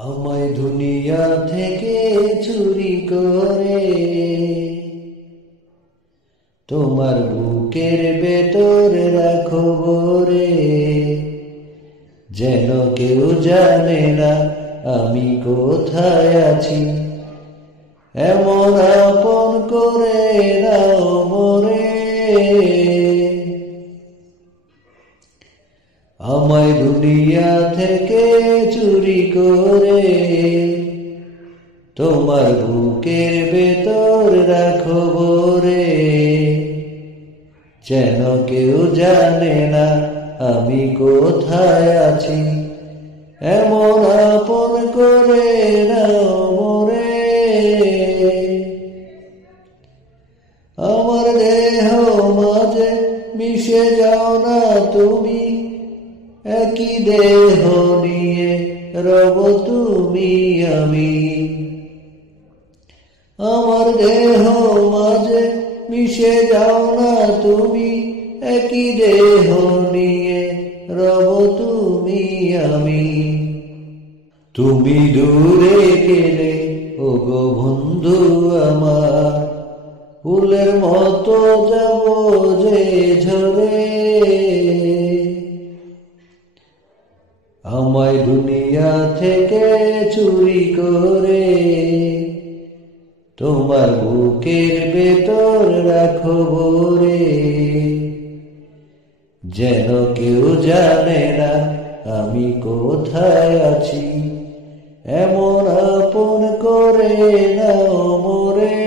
আমায় দুনিয়া থেকে চুরি করে তোমার বুকের ভেতর রাখো ভরে, যেন কেউ জানে না আমি কোথায় আছি। এমন আপন করে নাও মোরে, আমায় দুনিয়া থেকে চুরি করে তোমার বুকের ভেতর রাখো ভরে, যেন কেউ জানে না আমি কোথায় আছি। এমন আপন করে নাও মোরে, আমার দেহ মাঝে মিশে যাও না তুমি, একই দেহ নিয়ে রব তুমি আমি। আমার দেহ মাঝে মিশে যাও না তুমি, একই দেহ নিয়ে রব তুমি আমি। তুমি দূরে গেলে ওগো বন্ধু আমার, ফুলের মতো যাব যে ঝরে। আমায় দুনিয়া থেকে চুরি করে তোমার বুকের ভেতর রাখো ভরে, যেন কেউ জানে না আমি কোথায় আছি। এমন আপন করে নাও মোরে,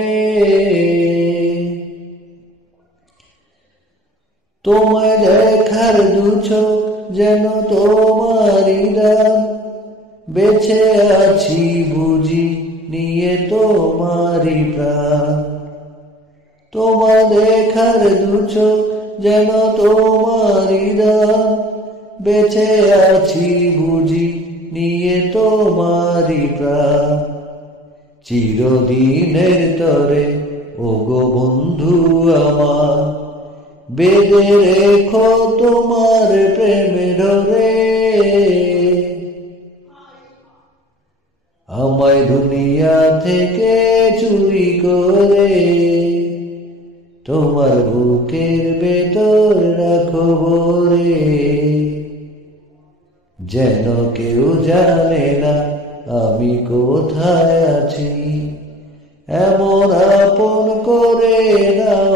তোমায় দেখার দু চোখ যেন তোমারই দান, বেঁচে আছি বুঝি নিয়ে তোমারই প্রাণ। তোমায় দেখার দু চোখ যেন তোমারই দান, বেঁচে আছি বুঝি নিয়ে তোমারই প্রাণ। চিরদিনের তরে ওগো বন্ধু আমার, বেঁধে রেখো তোমার প্রেমে ধরে। আমায় দুনিয়া থেকে চুরি করে তোমার বুকের ভেতর রাখো ভরে, যেন কেউ জানে না আমি কোথায় আছি। এমন আপন করে নাও